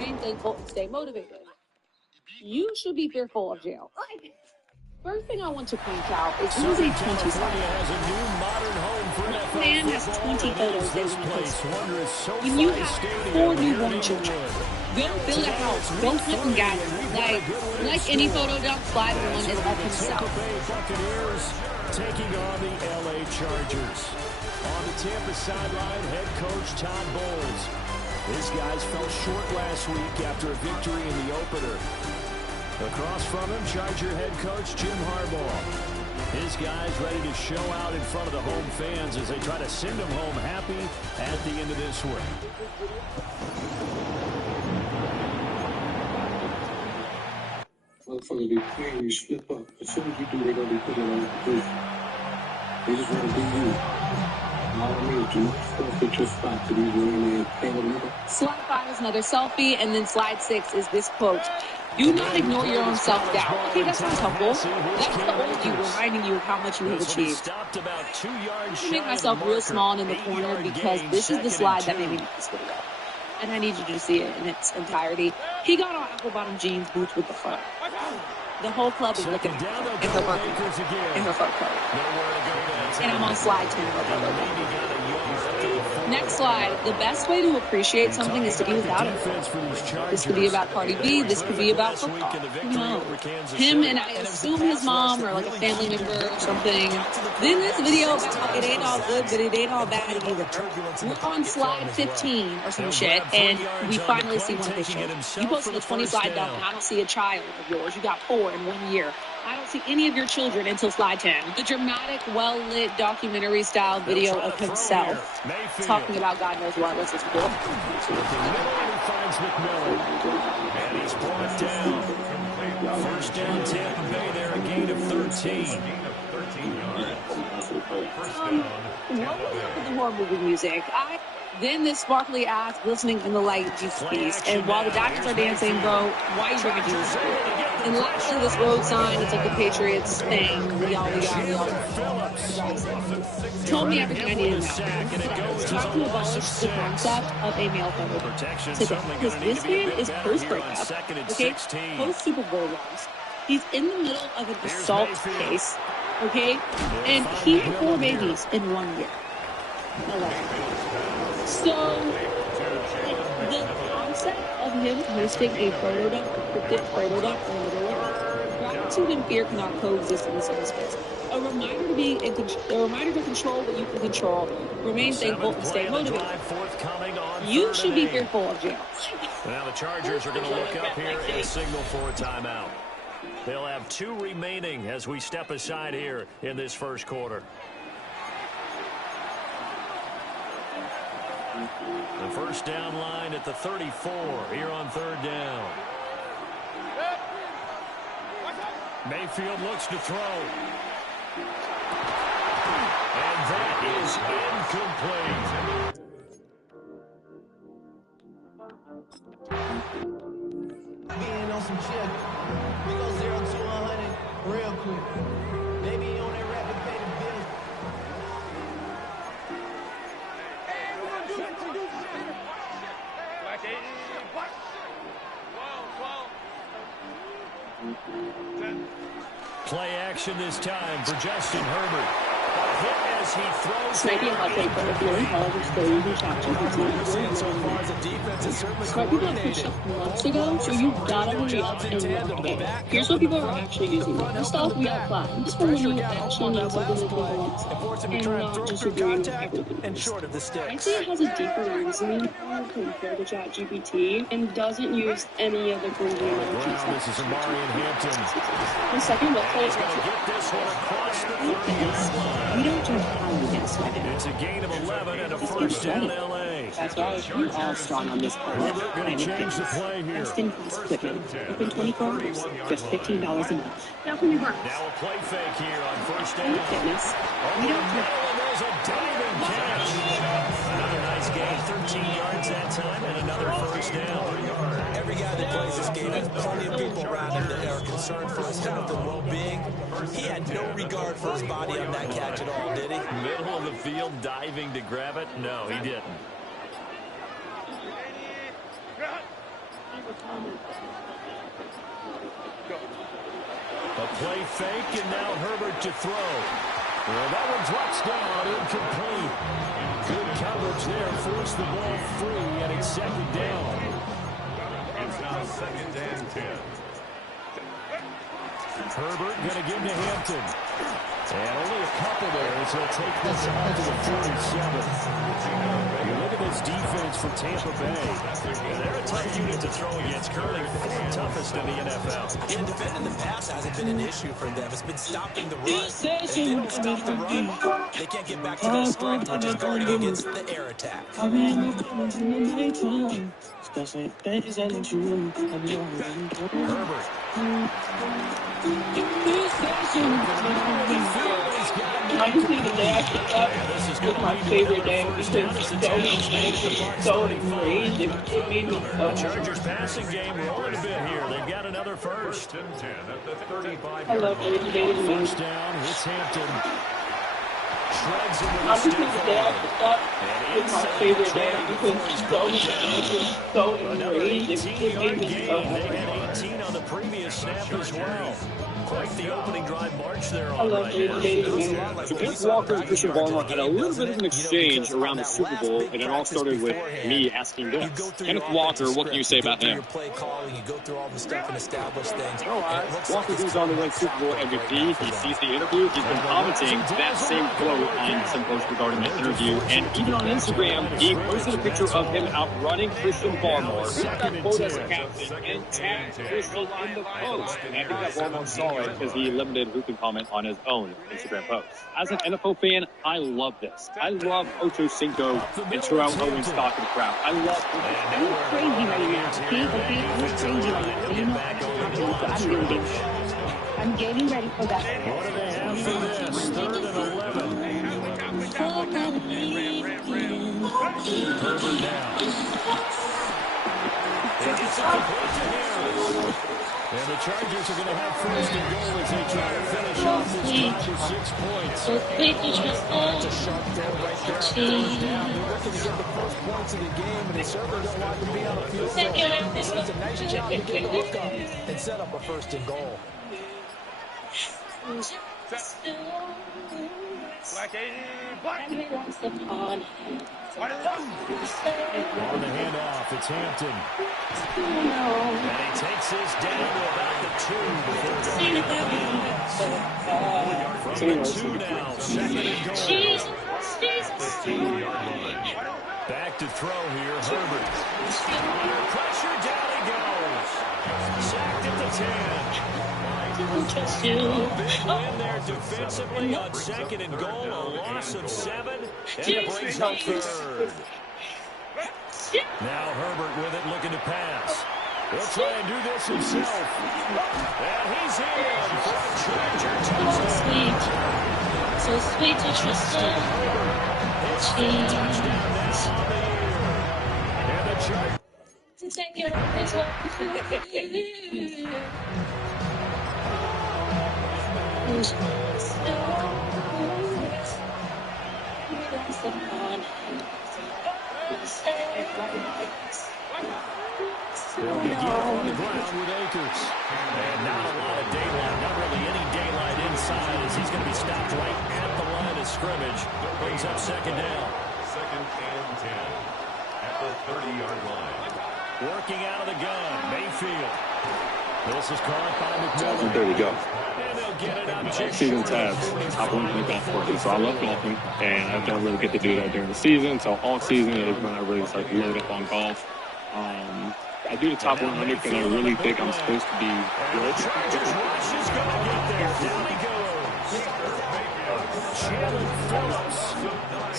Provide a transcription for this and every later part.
Remain thankful and stay motivated. You should be fearful of jail. First thing I want to point out is this is a 20 slide. This man has 20 photos they want to post. When you have 4 newborn children, go build a house, go hunt and gather. Like any photo dump, slide one is of himself. Buccaneers taking on the LA Chargers. On the Tampa sideline, head coach Todd Bowles. His guys fell short last week after a victory in the opener. Across from him, Charger head coach Jim Harbaugh. His guys ready to show out in front of the home fans as they try to send them home happy at the end of this one. Motherfuckers be playing, you slip up. As soon as you do, they're going to be putting it on the proof. They just want to be you. All I mean is to forfeit your spot to these women and whatever. Slide 5 is another selfie, and then slide 6 is this quote. Do not ignore your own self-doubt. Okay, that sounds helpful. That's the old you reminding you of how much you have achieved. I make myself real small and in the corner because this is the slide that made me make this video. And I need you to see it in its entirety. He got on apple-bottom jeans, boots with the fur. The whole club is looking at her in her birthday, in her fur coat. And I'm on slide 10 of her photo. Next slide. The best way to appreciate something is to be without it. This could be about Cardi B. This could be about football. Who knows? Him and I assume his mom or like a family member or something. Then this video about how it ain't all good, but it ain't all bad either. We're on slide 15 or some shit, and we finally see one of his children. You posted a 20 slide dump, and I don't see a child of yours. You got 4 in 1 year. I don't see any of your children until slide 10. The dramatic, well-lit documentary-style video of himself talking about God knows what. This is cool. Finds McMillan, and he's brought down. First down, Tampa Bay there, a gain of 13. What was up with the horror movie music? Then this sparkly ass glistening in the light Jesus piece. And while the doctors are dancing, bro, why are you bringing Jesus? And lastly, this road sign, it's like the Patriots thing. We all. Told me everything I needed to know. Talk to abolish the concept of a male photo today. Because this man is post-breakup, okay? Post-Super Bowl loss. He's in the middle of an assault case, okay? And he had 4 babies in 1 year. 11. So, the concept of him posting a photo dump, a cryptic photo dump in the middle of it, gratitude and fear cannot coexist in the same space. A reminder to control what you can control. Remain thankful and stay motivated. You should be fearful of jail. Now the Chargers are going to look up here and signal for a timeout. They'll have 2 remaining as we step aside here in this first quarter. The first down line at the 34 here on 3rd down. Mayfield looks to throw. And that is incomplete. Being on some shit. We go 0 to 100 real quick. Maybe on that rapid pay the bills. Play action this time for Justin Herbert. A hit as he throws. This might be a hot take, but if you're in college still using ChatGPT, smart people have pushed up months ago, so you gotta hurry up and look at it. Here's what people are actually using. This stuff we apply. This for when you actually need something that people want, and not just agreeing with everything. I see it has a deeper reasoning power compared to ChatGPT and doesn't use any of the Google emojis. This is Amari in Hampton. The second website is Get this one across the we don't judge how you get sweated. It's a gain of 11 and a first down LA. That's why you are strong on this part. Going to change the play here. Best in class equipment. Open 24 hours. Just $15 a month. Now from your heart. Now a play fake here on first down. Fitness. We don't judge. There's a diving catch. Another nice gain. 13 yards that time and another first down. Every guy that plays this game has plenty of people around him that are concerned for his health and well-being. He had no regard for his body on that catch at all, did he? Middle of the field diving to grab it? No, he didn't. play fake, and now Herbert to throw. Well, that one drops down, incomplete. Good coverage there, forced the ball free, and it's second down. It's now 2nd and 10. Herbert going to give to Hampton. And only a couple there as he'll take this out to the 47. You look at this defense for Tampa Bay. They're a tough unit to throw against, currently 4th toughest in the NFL. And defending the pass hasn't been an issue for them. It's been stopping the run. If they don't stop the run, they can't get back to their strength, which is guarding against the air attack. Herbert. I just think the day I picked up was my favorite day because so enraged. It made me so The Chargers passing game rolling a bit here. They've got another first. 1st and 10 at the 35. I love Rage Baby. First down, hits Hampton. Shrugs into I the just think stiff the day I arm. picked up was my favorite day because so Another enraged. It 18-yard made me gain. so They happy. had 18 on the previous snap as well. Quite the opening drive march there I on love right Rage now. Baby. So Kenneth Walker and Christian Barmore had a little bit of an exchange around the Super Bowl, and it all started with me asking this. Kenneth Walker, what can you say about him? You play calling, you go through all the stuff and establish things. Walker goes on to win Super Bowl MVP. He sees the interview. He's been commenting that same quote on some posts regarding the interview. And even on Instagram, he posted a picture of him out running Christian Barmore. Who's that quote as a captain and tagged Christian in the post. And I think that Barmore saw it because he limited who can comment on his own Instagram post. As an NFL fan, I love this. I love Ocho Cinco and Terrell Owens talking to the crowd. I love I'm crazy right now, okay? I'm crazy right now. You know I'm doing it. I'm getting ready for that. What do they have for this? 3rd and 11. Herbert down. It gets it complete to Harris. And the Chargers are going to have 1st and goal as they try to finish off this drive with 6 points. It's a sharp throw right there. First down. They're looking to get the first points of the game, and they certainly don't want to be on the field. So it's a nice job to get the hook up and set up a 1st and goal. On the handoff, it's Hampton. And he takes this down to about the 2 before from the 2 now, 2nd and goal. Back to throw here, Herbert. Under pressure, down he goes. Sacked at the 10. A big win there defensively on 2nd and goal, a loss of 7, and it brings up 3rd. Now Herbert with it, looking to pass. He'll try and do this himself. And he's in for a Charger touchdown. So sweet to trust him. Touchdown now on the year. And the Chargers. To take it as well. They'll begin on the ground with Akers. And not a lot of daylight, not really any daylight inside as he's going to be stopped right at the line of scrimmage. Brings up 2nd down. 2nd and 10 at the 30-yard line. Working out of the gun, Mayfield. This is caught by McMillan. There we go. And they'll get it up just Season short of tabs, top 1 in golf. So I love golfing, and I don't really get to do that during the season. So all season is when I really start to load up on golf. I do the top 100 because I really think I'm supposed to be good. Chargers rush is going to get there. Down he goes. Jalen Phillips.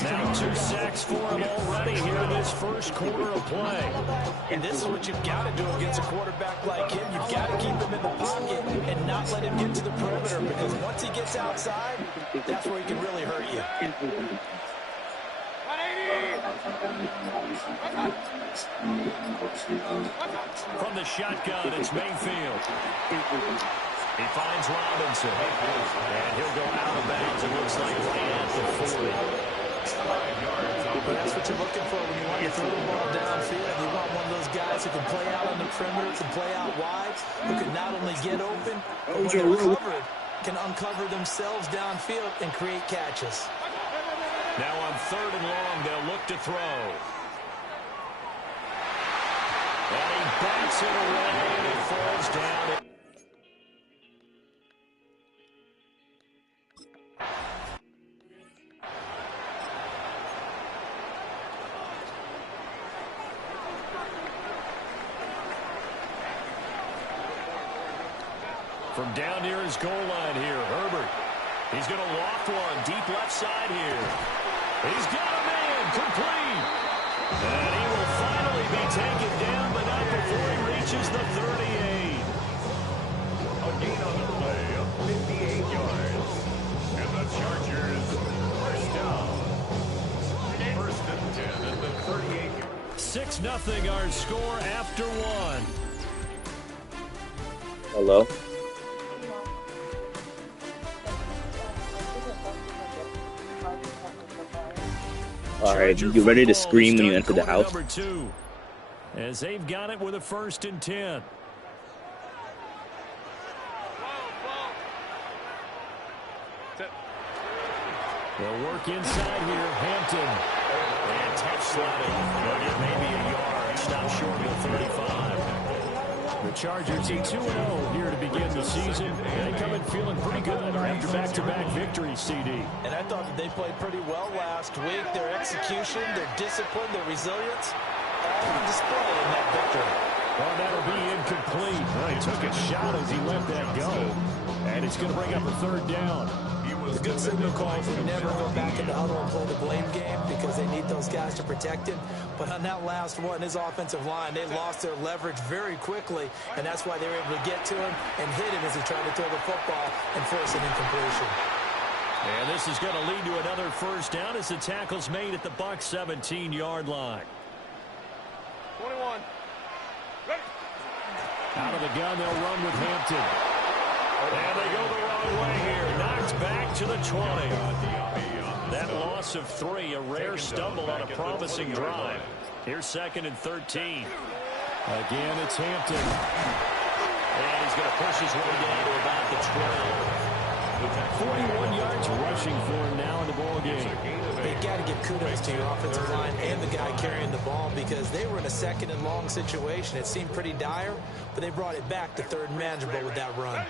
Now 2 sacks for him already here in this first quarter of play. And this is what you've got to do against a quarterback like him. You've got to keep him in the pocket and not let him get to the perimeter, because once he gets outside, that's where he can really hurt you. From the shotgun, it's Mayfield. He finds Robinson. And he'll go out of bounds, it looks like, right at the 40. yards. But that's what you're looking for when you want to throw the ball downfield. You want one of those guys who can play out on the perimeter, can play out wide, who can not only get open, but when they're covered, can uncover themselves downfield and create catches. Now on 3rd and long, they'll look to throw. And he backs it away, and it falls down. From down near his goal line here, Herbert. He's going to loft one deep left side here. He's got a man complete. And he will finally be taken down, but not before he reaches the 38. A gain on the play of 58 yards. And the Chargers first down. 1st and 10 at the 38 yard. 6-0 our score after one. Hello? Alright, you ready to scream when you enter the house? Number 2, as they've got it with a 1st and 10. They'll work inside here. Hampton. And touch sliding. They'll get maybe a yard. Stop short of the 35. The Chargers 2-0 here to begin the season. They come in feeling pretty good after back-to-back victories, CD. And I thought that they played pretty well last week. Their execution, their discipline, their resilience, all on display in that victory. Well, that'll be incomplete. Well, he took a shot as he let that go. And it's going to bring up a 3rd down. The good signal calls would never go back in the huddle and play the blame game because they need those guys to protect him. But on that last one, his offensive line, they lost their leverage very quickly, and that's why they were able to get to him and hit him as he tried to throw the football and force an incompletion. And this is going to lead to another 1st down as the tackle's made at the Bucs 17-yard line. 21. Out of the gun, they'll run with Hampton. And they go the wrong way here. Knocked back to the 20. That loss of 3, a rare stumble on a promising drive. Here's 2nd and 13. Again, it's Hampton. And he's going to push his way down to about the 12. 41 yards rushing for him now in the ball game. They got to give kudos to your offensive line and the guy carrying the ball because they were in a 2nd and long situation. It seemed pretty dire, but they brought it back to 3rd and manageable with that run.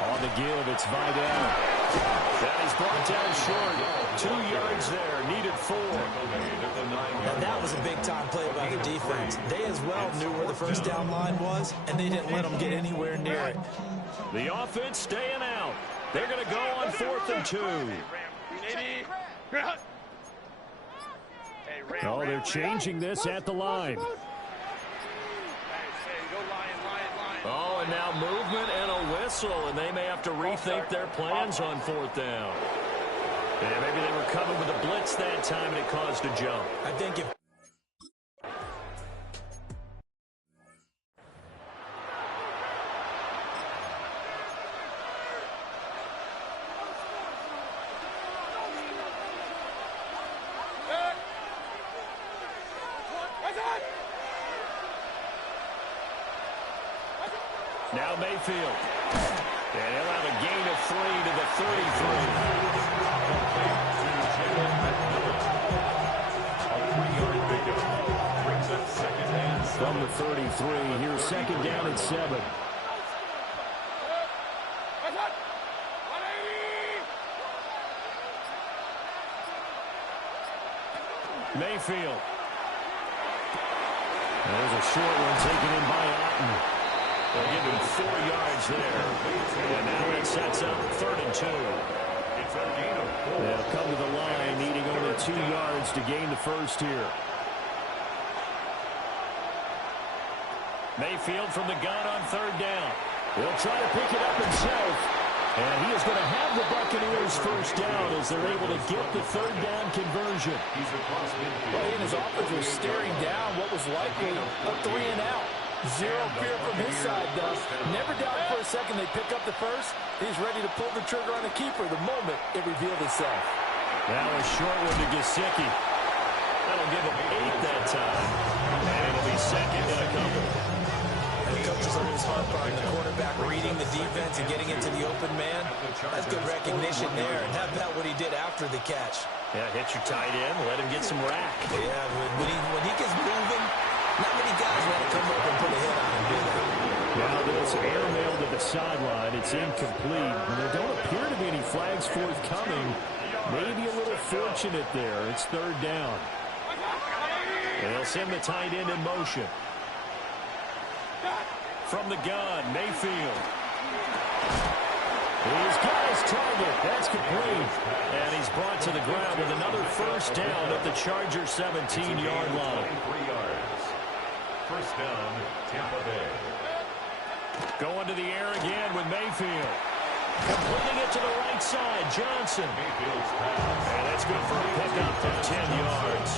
On the give, it's Vidal. That is brought down short. 2 yards there, needed 4. And that was a big-time play by the defense. They as well knew where the 1st down line was, and they didn't let them get anywhere near it. The offense staying out. They're going to go on 4th and 2. Oh, they're changing this at the line. Oh, and now movement and a whistle, and they may have to rethink their plans on 4th down. Yeah, maybe they were coming with a blitz that time, and it caused a jump. I think if Now Mayfield. And he'll have a gain of 3 to the 33. From the 33, here's 2nd down and 7. Mayfield. There's a short one taken in by Otten. They'll give him 4 yards there. And now that sets up 3rd and 2. They'll come to the line, needing only 2 yards to gain the 1st here. Mayfield from the gun on 3rd down. He'll try to pick it up himself. And he is going to have the Buccaneers 1st down as they're able to get the 3rd down conversion. Well, he and his offense were staring down what was likely a 3 and out. Zero fear from his side, though. Never doubted for a second they pick up the 1st. He's ready to pull the trigger on the keeper the moment it revealed itself. Now a short one to Gesicki. That'll give him 8 that time. And it'll be second and a couple. And the coach is on his hump on the quarterback reading the defense and getting into the open man. That's good recognition there. And how about what he did after the catch? Yeah, hit your tight end, let him get some rack. Yeah, when he gets moving, not many guys want to come up and put a hit on him, do they? Now this airmail to the sideline. It's incomplete. And there don't appear to be any flags forthcoming. Maybe a little fortunate there. It's third down. And they'll send the tight end in motion. From the gun, Mayfield. He's got his target. That's complete. And he's brought to the ground with another first down at the Chargers' 17-yard line. 3 yards. First down, Tampa Bay. Going to the air again with Mayfield. Completing it to the right side, Johnson. And that's good for a pickup of 10 yards.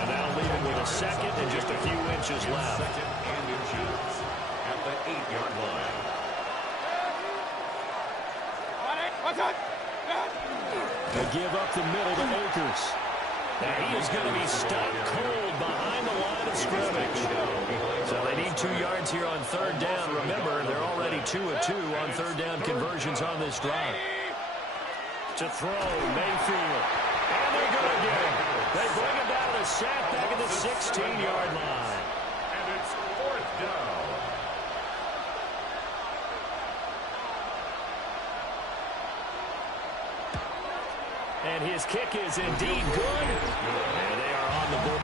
And that'll leave him with a second and just a few inches left. Second and inches at the 8-yard line. They give up the middle to Akers. Now he is going to be stuck cold behind the line of scrimmage. So they need 2 yards here on third down. Remember, they're already 2 of 2 on third down conversions on this drive. To throw, Mayfield. And they're going to get him. They bring him down to sack back at the 16-yard line. And it's fourth down. And his kick is indeed good. And they are on the board.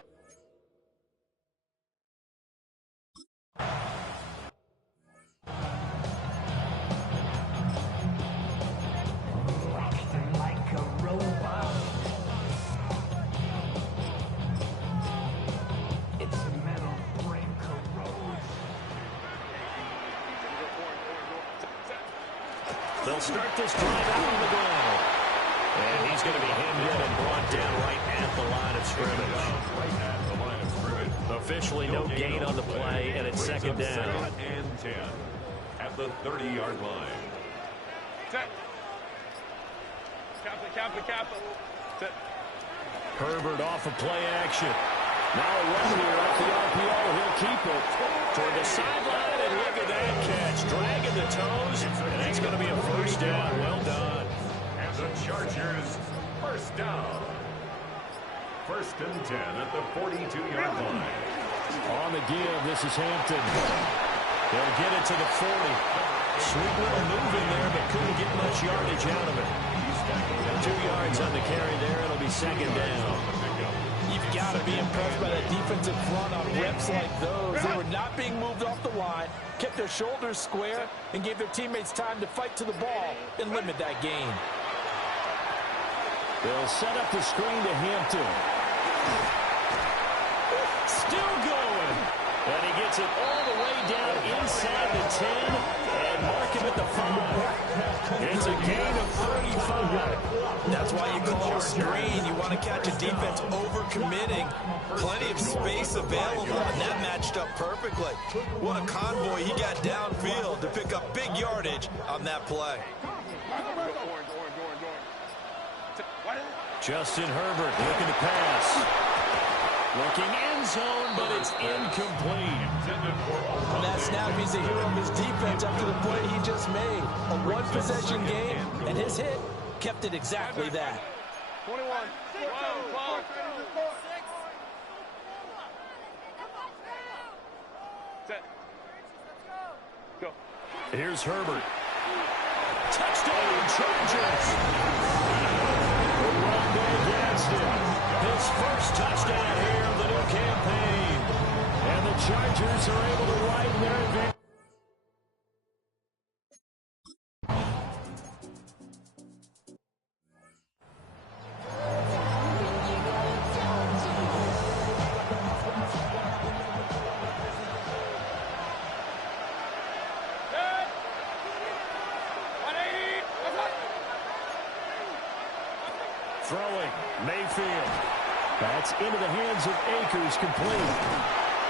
They'll start this drive out on the ground. And he's going to be hemmed in and brought down right at the line of scrimmage. Right at the line of scrimmage. Officially no gain on the play, and it's second down. Second and 10 at the 30-yard line. Set. Kappa. Set. Herbert off of play action. Now a run here off the RPO. He'll keep it toward the sideline, and look at that catch. Dragging the toes, and that's going to be a first down. Well done. And the Chargers, first down. First and 10 at the 42-yard line. On the give, this is Hampton. They'll get it to the 40. Sweet little move in there, but couldn't get much yardage out of it. 2 yards on the carry there. It'll be second down. You've got to be impressed by that defensive front on reps like those. They were not being moved off the line, kept their shoulders square, and gave their teammates time to fight to the ball and limit that gain. They'll set up the screen to Hampton. Still going. And he gets it all the way down inside the 10 and mark him at the 5. It's a gain of 35. That's why you call it a screen. You want to catch a defense over-committing. Plenty of space available, and that matched up perfectly. What a convoy he got downfield to pick up big yardage on that play. Justin Herbert looking to pass. Looking end zone, but it's incomplete. On that snap, he's a hero of his defense after the play he just made. A one-possession game, and his hit kept it exactly that. 21. 12. Set. Go. Here's Herbert. Touchdown, Chargers. His first touchdown here of the new campaign. And the Chargers are able to widen their advantage. Throwing, Mayfield. That's into the hands of Akers, complete.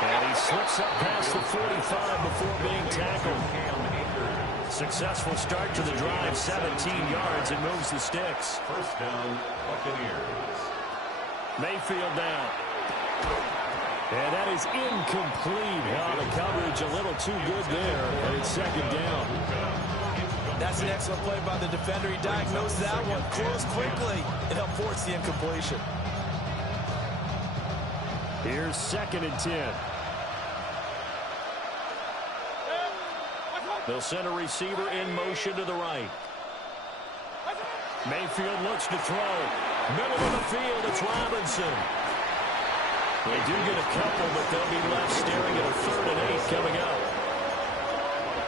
And he slips up past the 45 before being tackled. Successful start to the drive, 17 yards, and moves the sticks. First down, Buccaneers. Mayfield down. And that is incomplete. The coverage a little too good there, and it's second down. That's an excellent play by the defender. He diagnosed that one, closed quickly, and helped force the incompletion. Here's 2nd and 10. They'll send a receiver in motion to the right. Mayfield looks to throw. Middle of the field, it's Robinson. They do get a couple, but they'll be left staring at a 3rd and 8 coming up.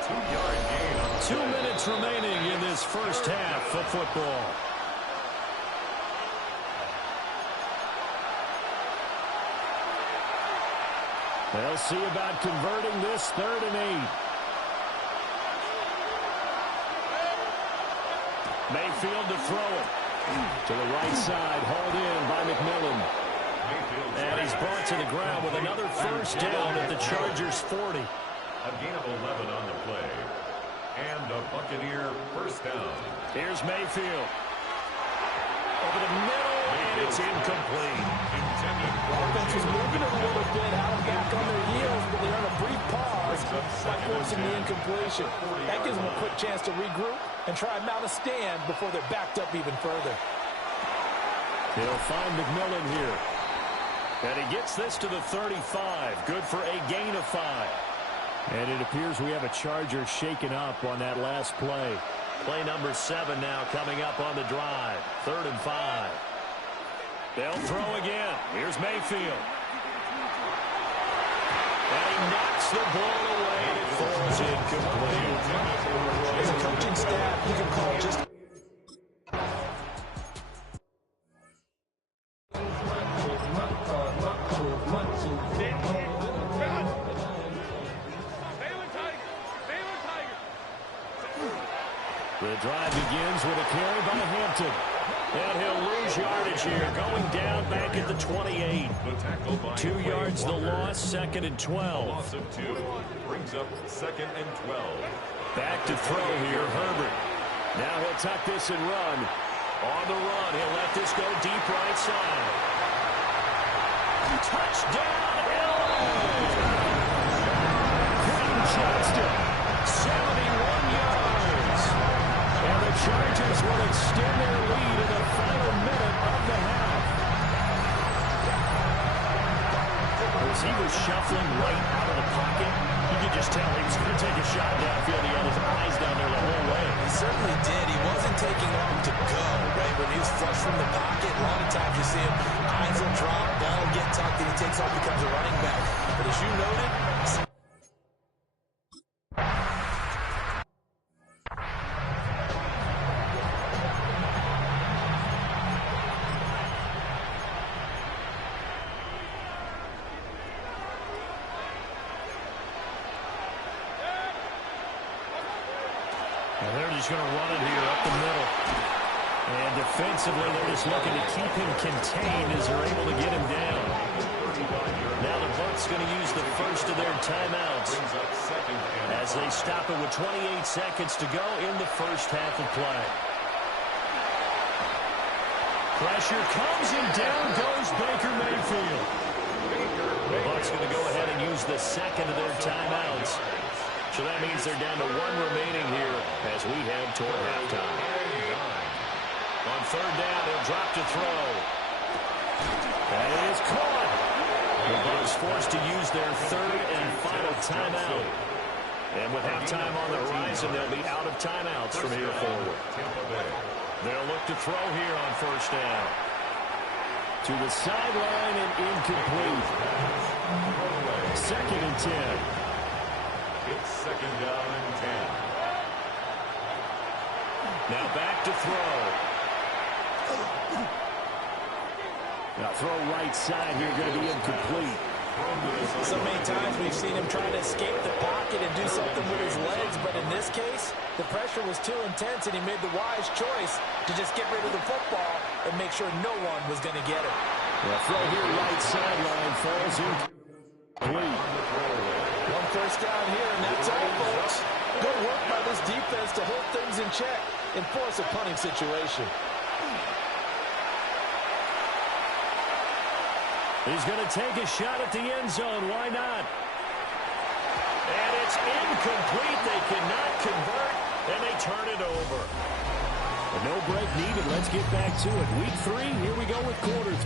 2-yard gain. 2 minutes remaining in this first half of football. They'll see about converting this 3rd and 8. Mayfield to throw it. To the right side, hauled in by McMillan. And he's brought to the ground with another first down at the Chargers' 40. A gain of 11 on the play. And a Buccaneer first down. Here's Mayfield. Over the middle, and it's incomplete. Offense is moving a little bit out back on their heels, but they're on a brief pause by forcing the incompletion. That gives them a quick chance to regroup and try and mount a stand before they're backed up even further. They'll find McMillan here. And he gets this to the 35. Good for a gain of 5. And it appears we have a Charger shaken up on that last play. Play number 7 now coming up on the drive. 3rd and 5. They'll throw again. Here's Mayfield. And he knocks the ball away and it falls incomplete. As a coaching staff, you can call just... The drive begins with a carry by Hampton. And he'll lose yardage here, going down back at the 28. 2 yards the loss, 2nd and 12. Loss of 2 brings up 2nd and 12. Back to throw here, Herbert. Now he'll tuck this and run. On the run, he'll let this go deep right side. Touchdown, LA! Quentin Johnston, 71 yards. And the Chargers will extend their lead in the final minute of the half. As he was shuffling right out of the pocket, you could just tell he was going to take a shot downfield. He had his eyes down there the whole way. He certainly did. He wasn't taking long to go, right? When he was flush from the pocket, a lot of times you see him, eyes will drop, ball will get tucked, and he takes off, becomes a running back. But as you noted, they're just going to run it here up the middle. And defensively, they're just looking to keep him contained as they're able to get him down. Now the Bucs going to use the first of their timeouts as they stop it with 28 seconds to go in the first half of play. Pressure comes and down goes Baker Mayfield. The Bucs going to go ahead and use the second of their timeouts. So that means they're down to 1 remaining here as we head toward halftime. On 3rd down, he'll drop to throw. And it is caught. The Bucs forced to use their 3rd and final timeout. And with halftime on the horizon, they'll be out of timeouts from here forward. They'll look to throw here on 1st down. To the sideline and incomplete. 2nd and 10. It's 2nd down and 10. Now back to throw. Now throw right side here, going to be incomplete. So many times we've seen him try to escape the pocket and do something with his legs, but in this case, the pressure was too intense and he made the wise choice to just get rid of the football and make sure no one was going to get it. Well, throw here right sideline falls incomplete. 1 first down here, and that's all, folks. Good work by this defense to hold things in check and force a punting situation. He's going to take a shot at the end zone. Why not? And it's incomplete. They cannot convert, and they turn it over. A no break needed. Let's get back to it. Week 3, here we go with quarters.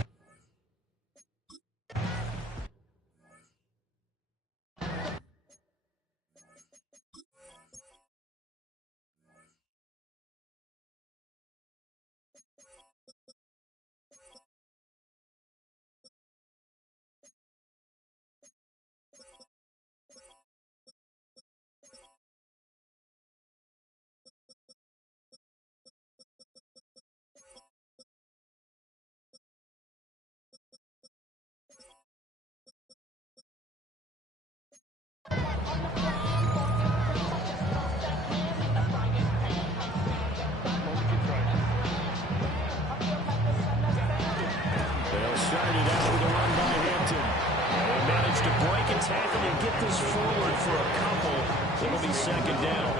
Tackle and get this forward for a couple. It'll be second down.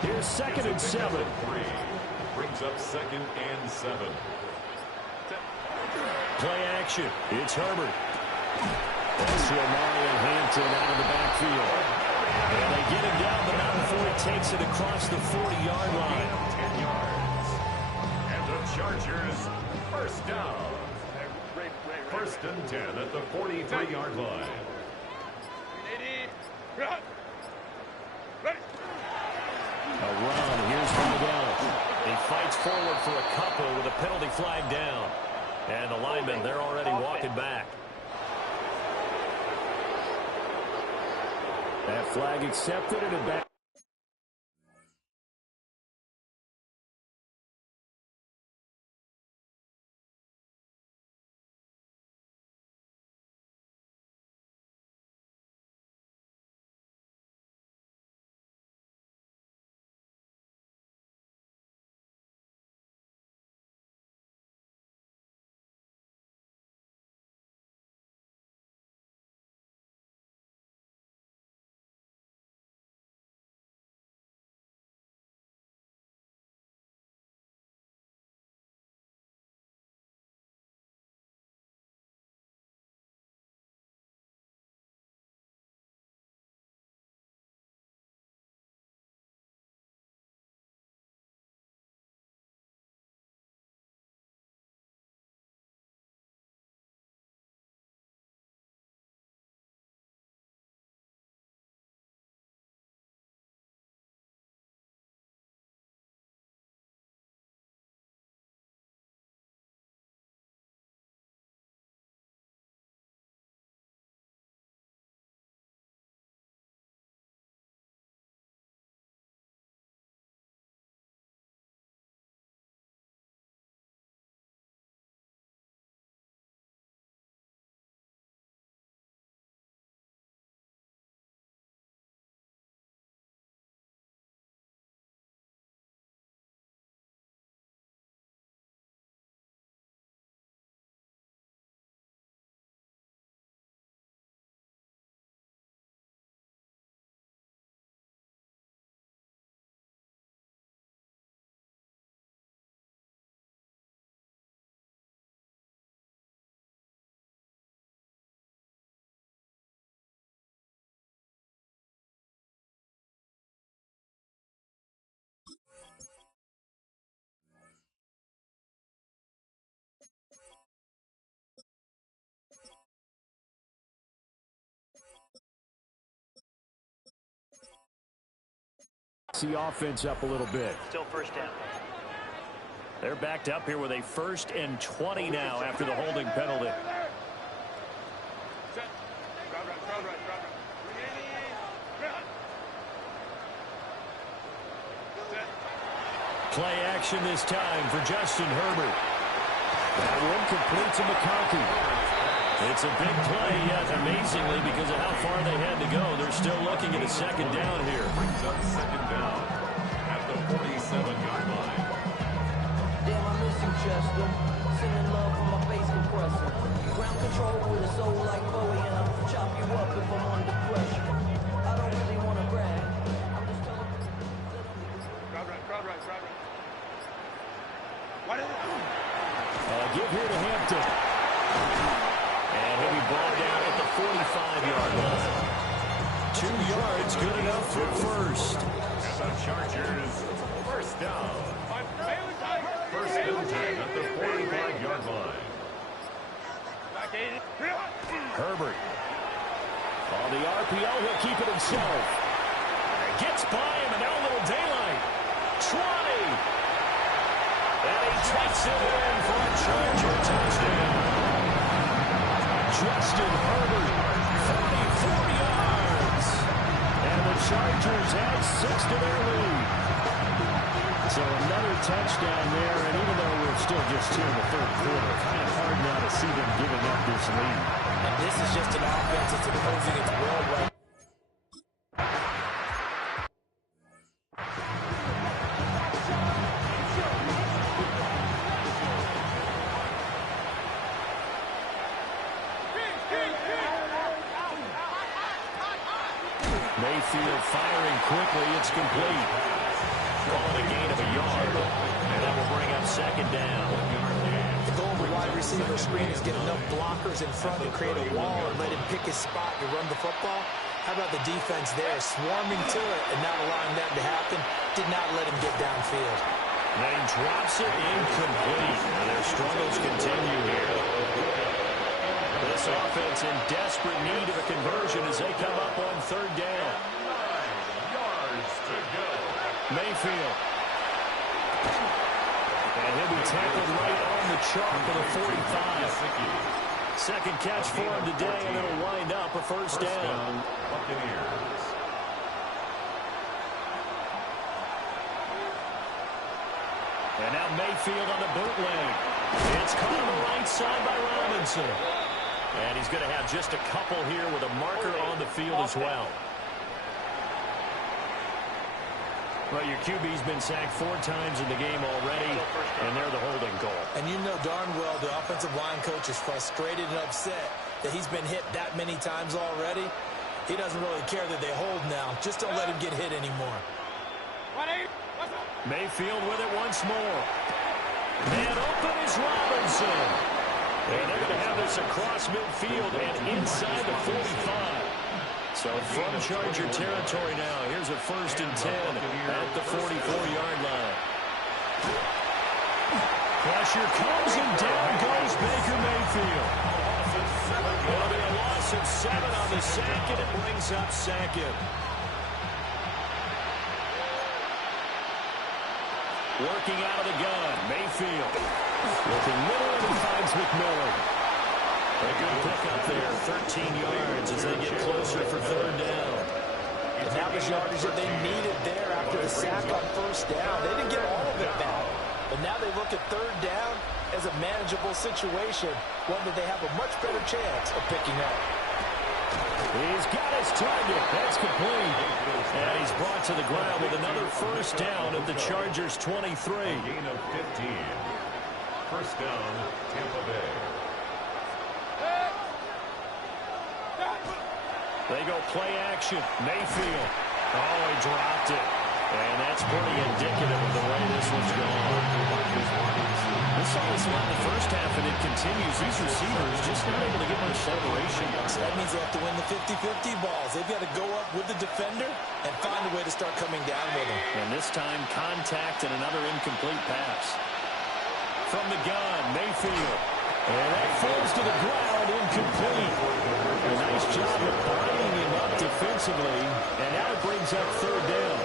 Here's 2nd and 7. Brings up 2nd and 7. Play action. It's Herbert. That's to Amari and Hampton out of the backfield. And they get him down, but not before he takes it across the 40-yard line. 10 yards. And the Chargers, first down. 1st and 10 at the 43-yard line. A run. Here's Vidal. He fights forward for a couple with a penalty flag down. And the linemen, they're already walking back. That flag accepted and it back. The offense up a little bit. Still first down. They're backed up here with a 1st and 20 now after the holding penalty. Play action this time for Justin Herbert. That one complete to McConkey. It's a big play, yet amazingly, because of how far they had to go, they're still looking at a 2nd down here. Brings up 2nd down at the 47-yard line. Damn, I miss you, Chester. Sending love from my bass compressor. Ground control with a soul like Bowie, and I'll chop you up if I'm under pressure. I don't really want to brag, move here to Hampton. And he'll be brought down at the 45-yard line. 2 yards, good enough for first. And the Chargers, first down. First and 10 at the 45-yard line. Herbert. On the RPO, he'll keep it himself. Gets by him, and now a little daylight. 20. And he takes it in for a Charger touchdown. Justin Herbert, 44 yards. And the Chargers add 6 to their lead. So another touchdown there, and even though we're still just here in the third quarter, kind of hard now to see them giving up this lead. And this is just an offense that's imposing its will right. Mayfield firing quickly. It's complete. Calling a gain of a yard. And that will bring up second down. The goal of the wide receiver screen is get enough blockers in front to create a wall and let him pick his spot to run the football. How about the defense there, swarming to it and not allowing that to happen? Did not let him get downfield. Then drops it incomplete. And their struggles continue here. This offense in desperate need of a conversion as they come up on third down. 9 yards to go. Mayfield. And he'll be tackled right on the chalk of the 45. Second catch for him today, and it'll wind up a first down. Buccaneers. And now Mayfield on the bootleg. It's caught on the right side by Robinson. And he's going to have just a couple here with a marker on the field as well. Well, your QB's been sacked 4 times in the game already, and they're the holding call. And you know darn well the offensive line coach is frustrated and upset that he's been hit that many times already. He doesn't really care that they hold now. Just don't let him get hit anymore. Mayfield with it once more. Man open is Robinson. And they're going to have this across midfield and inside the 45. So from Charger territory now, here's a first and 10 at the 44-yard line. Pressure comes and down goes Baker Mayfield. It'll be a loss of 7 on the sack, and it brings up second. Working out of the gun, Mayfield. Looking middle, and he finds McMillan. A good pickup there, 13 yards as they get closer for third down. And that was yardage that they needed there after the sack on first down. They didn't get all of it back. But now they look at third down as a manageable situation, one that they have a much better chance of picking up. He's got his target. That's complete. And he's brought to the ground with another first down at the Chargers' 23. Gain of 15. First down, Tampa Bay. They go play action. Mayfield. Oh, he dropped it. And that's pretty indicative of the way this one's going. This saw this one in the first half, and it continues. These receivers just not able to get much separation. So that means they have to win the 50-50 balls. They've got to go up with the defender and find a way to start coming down with him. And this time, contact and another incomplete pass. From the gun, Mayfield. And that falls to the ground, incomplete. A nice job of binding him up defensively. And now it brings up third down.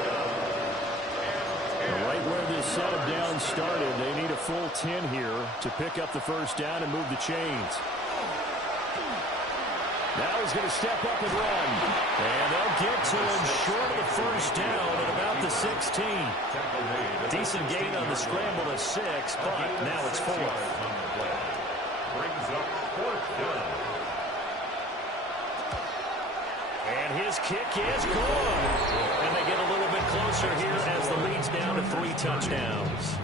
Right where this set of downs started, they need a full 10 here to pick up the first down and move the chains. Now he's going to step up and run. And they'll get to him short of the first down at about the 16. Decent gain on the scramble to 6, but now it's 4. Brings up fourth down. And his kick is good. And they get a little bit closer here as the lead's down to 3 touchdowns.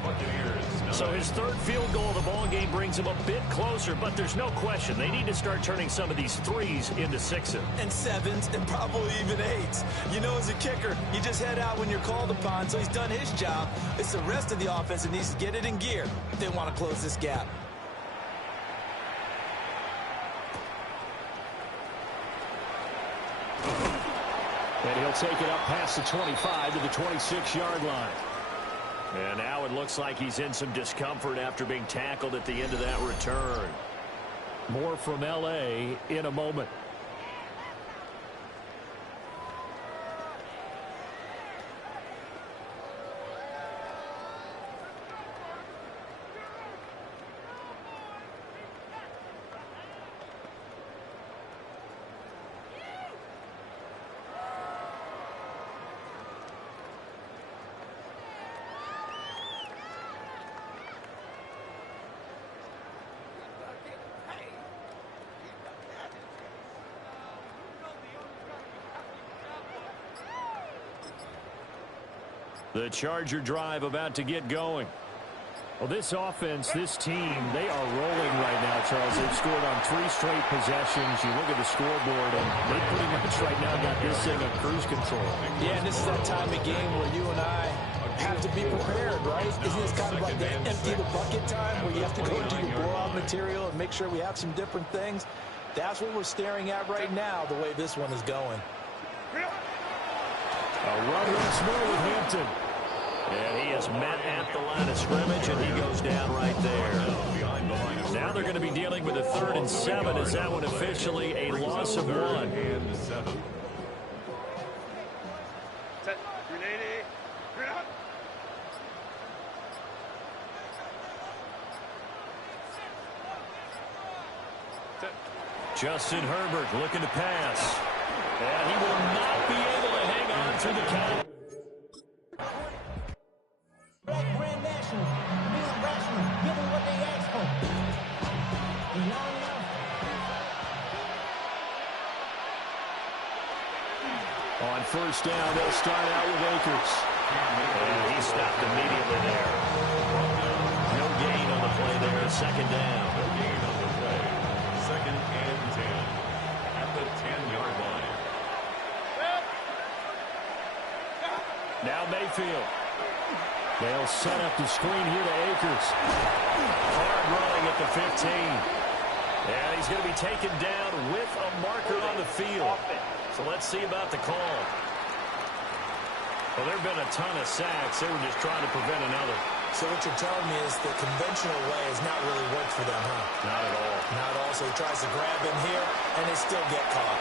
So his third field goal of the ball game brings him a bit closer, but there's no question they need to start turning some of these 3s into 6s. And 7s and probably even 8s. You know, as a kicker, you just head out when you're called upon, so he's done his job. It's the rest of the offense that needs to get it in gear if they want to close this gap. He'll take it up past the 25 to the 26-yard line. And now it looks like he's in some discomfort after being tackled at the end of that return. More from L.A. in a moment. The Charger drive about to get going. Well, this offense, this team, they are rolling right now, Charles. They've scored on 3 straight possessions. You look at the scoreboard, and they pretty much right now got this thing on cruise control. Yeah, and this is that time of game where you and I have to be prepared, right? Isn't this kind of like the empty the bucket time where you have to go into your blowout material and make sure we have some different things? That's what we're staring at right now, the way this one is going. A run once more with Hampton. And he is met at the line of scrimmage, and he goes down right there. Now they're going to be dealing with a 3rd and 7. Is that one officially a loss of 1? Set. 380. Set. Justin Herbert looking to pass. And he will not be able to hang on to the count. Grand National, being rational, giving what they asked for. On 1st down, they'll start out with Akers. And he stopped immediately there. No gain on the play there. 2nd down. No gain on the play. 2nd and 10 at the 10-yard line. Now Mayfield. They'll set up the screen here to Akers. Hard running at the 15. And he's going to be taken down with a marker on the field. So let's see about the call. Well, there have been a ton of sacks. They were just trying to prevent another. So what you're telling me is the conventional way has not really worked for them, huh? Not at all. Not at all. So he tries to grab him here, and they still get caught.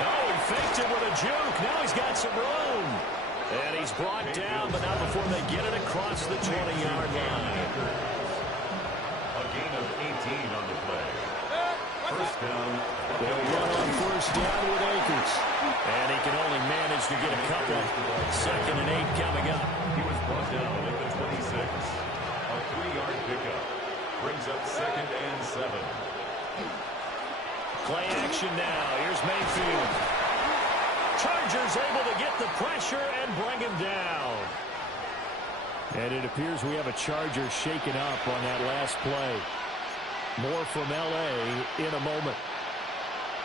Oh, he faked it with a juke. Now he's got some room. And he's brought down, but not before they get it across the 20-yard line. A gain of 18 on the play. 1st down. They'll run on 1st down with Akers. And he can only manage to get a couple. 2nd and 8 coming up. He was brought down at the 26. A 3-yard pickup. Brings up 2nd and 7. Play action now. Here's Mayfield. Chargers able to get the pressure and bring him down. And it appears we have a Charger shaken up on that last play. More from L.A. in a moment.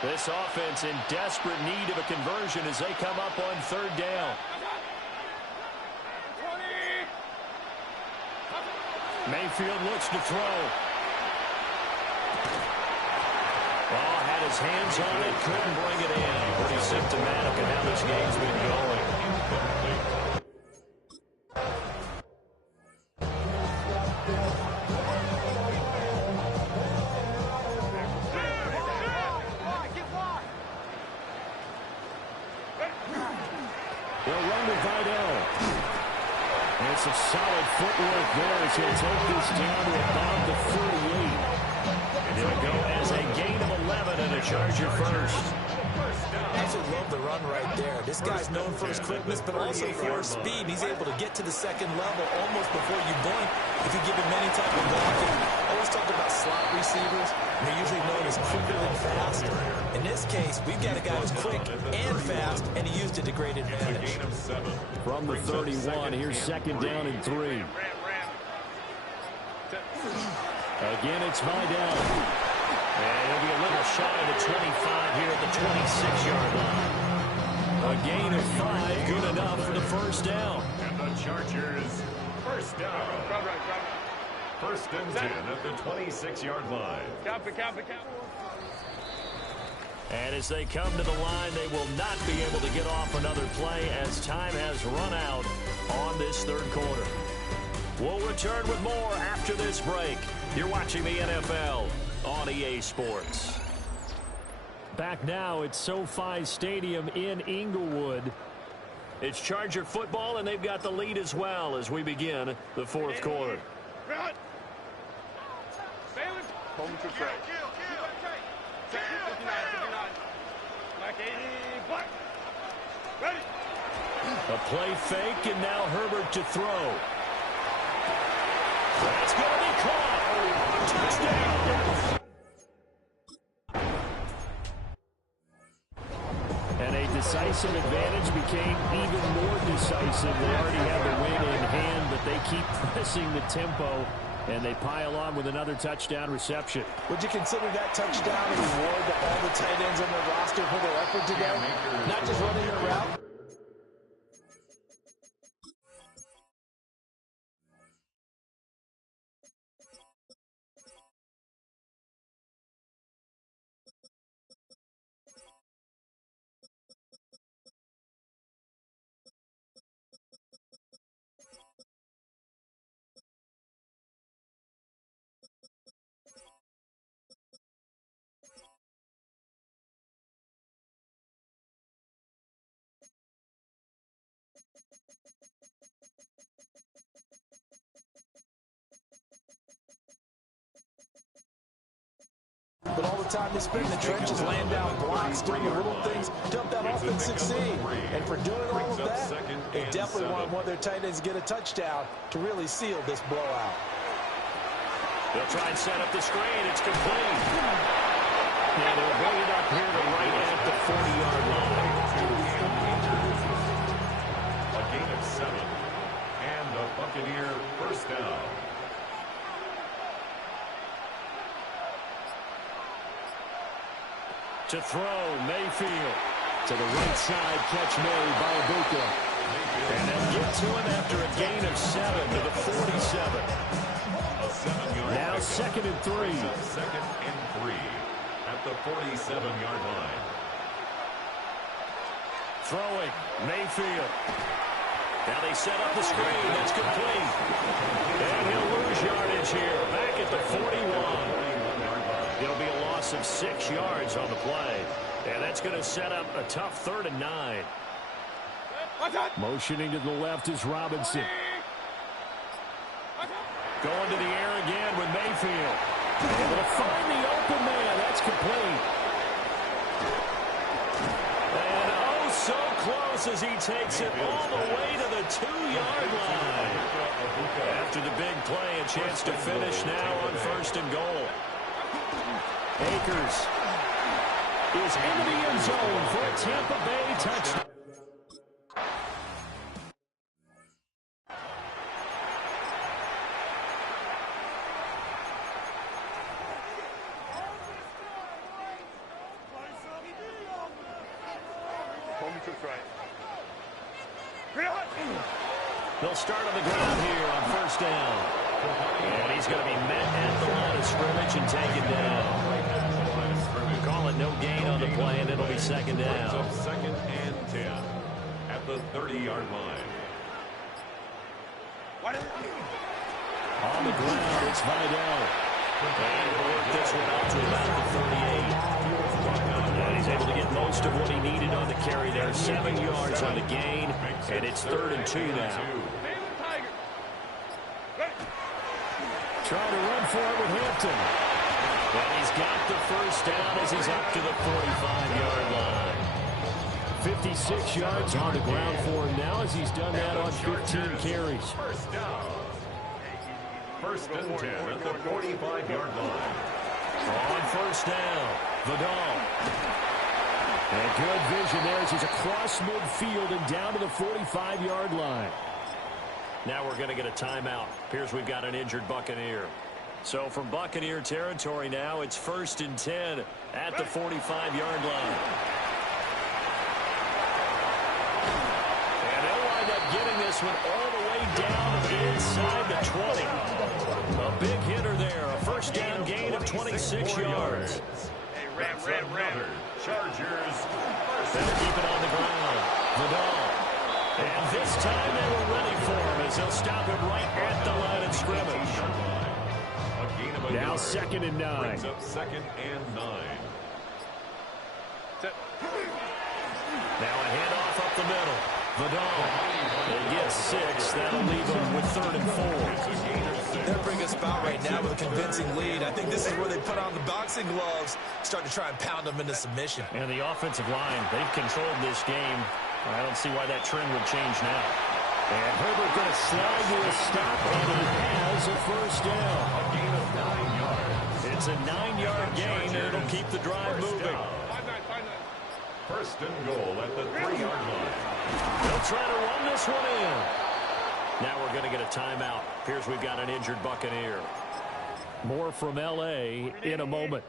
This offense in desperate need of a conversion as they come up on 3rd down. 20. Mayfield looks to throw. Oh, had his hands on it, couldn't bring it in. Pretty symptomatic of how this game's been going. They'll run to Vidal. And it's a solid footwork there as he'll take this down to about the 38. It'll go as a gain of 11 and a Charger first. Absolutely love the run right there. This guy's known for his quickness, but also for his speed. He's able to get to the 2nd level almost before you blink if you give him any type of blocking. I always talk about slot receivers. They're usually known as quicker than fast. In this case, we've got a guy who's quick and fast, and he used it to great advantage. From the 31, here's 2nd down and 3. Again, it's Vidal. And it'll be a little shy of the 25 here at the 26-yard line. A gain of 5, good enough for the 1st down. And the Chargers, 1st down. 1st and 10 at the 26-yard line. Count it. And as they come to the line, they will not be able to get off another play as time has run out on this third quarter. We'll return with more after this break. You're watching the NFL on EA Sports. Back now at SoFi Stadium in Inglewood. It's Charger football, and they've got the lead as well as we begin the fourth quarter. A play fake, and now Herbert to throw. That's going to be caught. Touchdown. And a decisive advantage became even more decisive. They already have the win in hand, but they keep pressing the tempo, and they pile on with another touchdown reception. Would you consider that touchdown a reward to all the tight ends on their roster for their effort today? Not just running their route. But all the time they spend in the trenches, laying down blocks, doing the little things to help that offense succeed. And for doing all of that, they definitely want one of their tight ends to get a touchdown to really seal this blowout. They'll try and set up the screen. It's complete. Yeah, they'll bring it up here to right at the 40-yard line. A gain of 7. And the Buccaneer first down. To throw, Mayfield. To the right side, catch made by Ibuka. And they'll get to him after a gain of 7 to the 47. Now 2nd and 3. 2nd and 3 at the 47-yard line. Throwing, Mayfield. Now they set up the screen. That's complete. And he'll lose yardage here. Back at the 41. It'll be a loss of 6 yards on the play. And that's going to set up a tough 3rd and 9. Motioning to the left is Robinson. Going to the air again with Mayfield. Able to find the open man. That's complete. And oh, so close as he takes it all the way to the 2-yard line. After the big play, a chance to finish now on 1st and goal. Akers is into the end zone for a Tampa Bay touchdown. They'll start on the ground here on 1st down. And he's going to be met at the line of scrimmage and taken down. Call it no gain on the play, and it'll be 2nd down. 2nd and 10 at the 30-yard line. On the ground, it's Vidal. And he'll work this one out to about the 38. And he's able to get most of what he needed on the carry there. 7 yards on the gain, and it's 3rd and 2 now. Trying to run for it with Hampton. And he's got the 1st down as he's up to the 45-yard line. 56 yards on the ground for him now as he's done that on 15 carries. 1st down. 1st and 10 at the 45-yard line. On 1st down, Vidal. And good vision there as he's across midfield and down to the 45-yard line. Now we're going to get a timeout. Appears we've got an injured Buccaneer. So from Buccaneer territory now, it's 1st and 10 at the 45-yard line. And they'll wind up getting this one all the way down inside the 20. A big hitter there. A 1st down gain of 26 yards. Another Chargers. They'll keep it on the ground. Vidal. And this time they were ready for him as they'll stop him right at the line of scrimmage. Now 2nd and 9. Brings up 2nd and 9. Now a handoff up the middle. Vidal. They get 6. That'll leave them with 3rd and 4. They're bringing a spot right now with a convincing lead. I think this is where they put on the boxing gloves, start to try and pound them into submission. And the offensive line, they've controlled this game. I don't see why that trend would change now. And Herbert going to slide to a stop, and he has a 1st down. A gain of 9 yards. It's a 9-yard gain, and it'll keep the drive moving. 1st and goal at the 3-yard line. They'll try to run this one in. Now we're going to get a timeout. Here's we've got an injured Buccaneer. More from L.A. in a moment.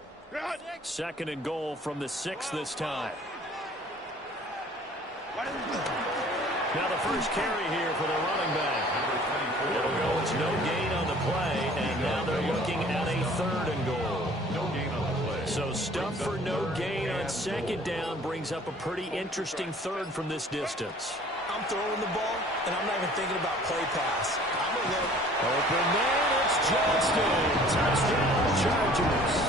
2nd and goal from the 6 this time. Now the first carry here for the running back. It'll go. It's no gain on the play, and now they're looking at a 3rd and goal. No gain on the play. So stuff for no gain on 2nd down brings up a pretty interesting 3rd from this distance. I'm throwing the ball, and I'm not even thinking about play pass. I'm going to look. Open man, it's Johnston. Touchdown, Chargers.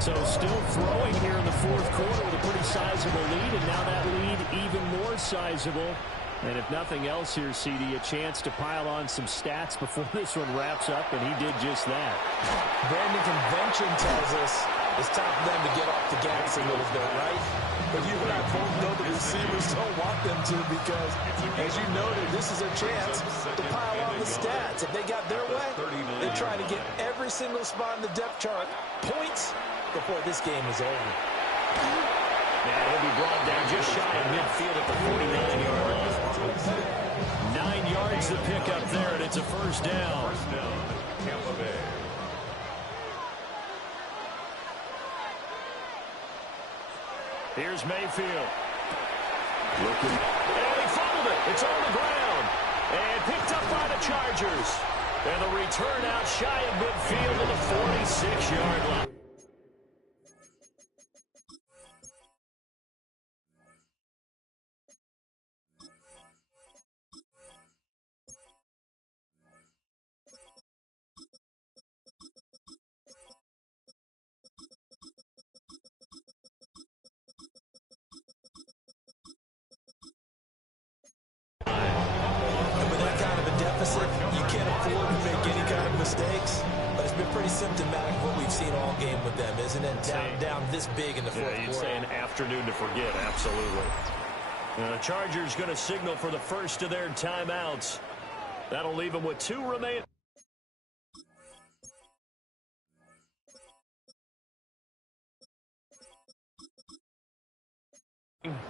So still throwing here in the 4th quarter with a pretty sizable lead, and now that lead even more sizable. And if nothing else here, CD, a chance to pile on some stats before this one wraps up, and he did just that. Brandon, convention tells us it's time for them to get off the gas a little bit, right? But you and I both know the receivers don't want them to because, as you noted, this is a chance to pile on the stats. If they got their way, they're trying to get every single spot in the depth chart points before this game is over. And he'll be brought down just shy of midfield at the 49-yard line. 9 yards to pick up there, and it's a 1st down. First down, Tampa Bay. Here's Mayfield. Looking. And he fumbled it. It's on the ground. And picked up by the Chargers. And the return out shy of midfield to the 46-yard line. You can't afford to make any kind of mistakes, but it's been pretty symptomatic of what we've seen all game with them, isn't it? Down this big in the 4th quarter. You'd say an afternoon to forget, absolutely. The Chargers going to signal for the first of their timeouts. That'll leave them with 2 remaining.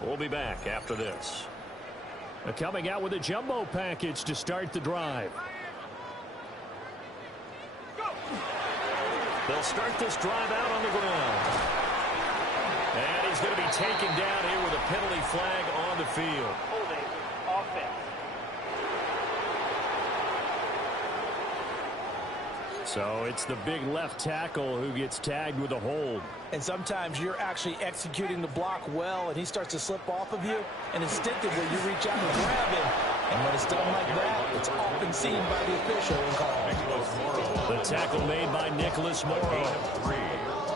We'll be back after this. Coming out with a jumbo package to start the drive. They'll start this drive out on the ground. And he's going to be taken down here with a penalty flag on the field. Holding offense. So it's the big left tackle who gets tagged with a hold. And sometimes you're actually executing the block well, and he starts to slip off of you, and instinctively you reach out and grab him. And when it's done like that, it's often seen by the official and called. The tackle made by Nicholas Morrow.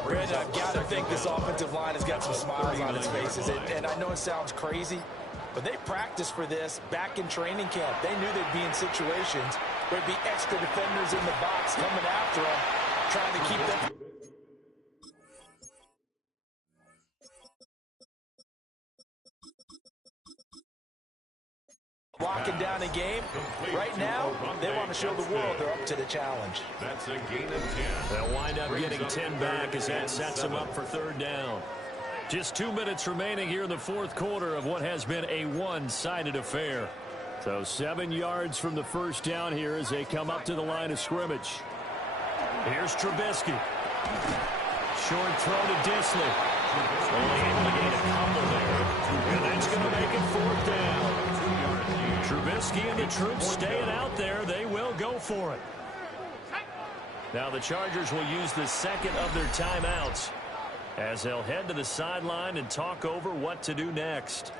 Brandon, I've got to think this offensive line has got some smiles on its faces. And I know it sounds crazy, but they practiced for this back in training camp. They knew they'd be in situations where there'd be extra defenders in the box coming after them, trying to keep them. locking down a game. Right now, they want to show the world they're up to the challenge. That's a gain of 10. They'll wind up getting 10 back as that sets them up for third down. Just 2 minutes remaining here in the fourth quarter of what has been a one-sided affair. So 7 yards from the first down here as they come up to the line of scrimmage. Here's Trubisky. Short throw to Disley. Only able to gain a couple there. And that's going to make it fourth down. Trubisky and the troops staying out there. They will go for it. Now the Chargers will use the second of their timeouts as they'll head to the sideline and talk over what to do next.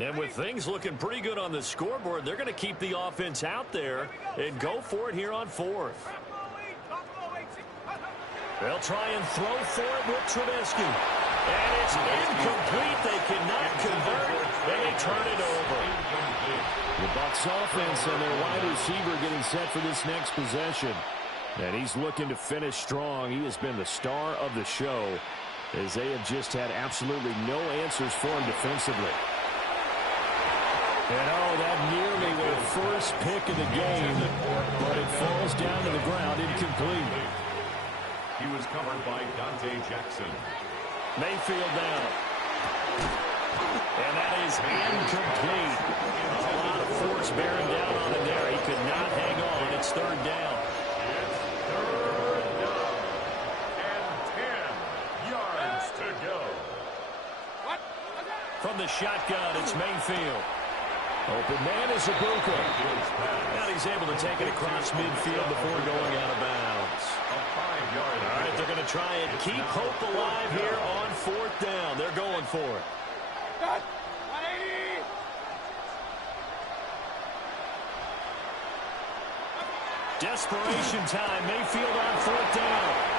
And with things looking pretty good on the scoreboard, they're going to keep the offense out there and go for it here on fourth. They'll try and throw for it with Trubisky. And it's incomplete. They cannot convert, and they turn it over. The Bucs offense and their wide receiver getting set for this next possession. And he's looking to finish strong. He has been the star of the show as they have just had absolutely no answers for him defensively. And that nearly their first pick of the game, but it falls down to the ground incomplete. He was covered by Dante Jackson. Mayfield down. And that is incomplete. A lot of force bearing down on him there. He could not hang on. It's third down. It's third down. And 10 yards to go. From the shotgun, it's Mayfield. Open man is Ibuka. And he's able to take it across midfield before going out of bounds. All right, they're going to try and keep hope alive here on fourth down. They're going for it. Desperation time. Mayfield on fourth down.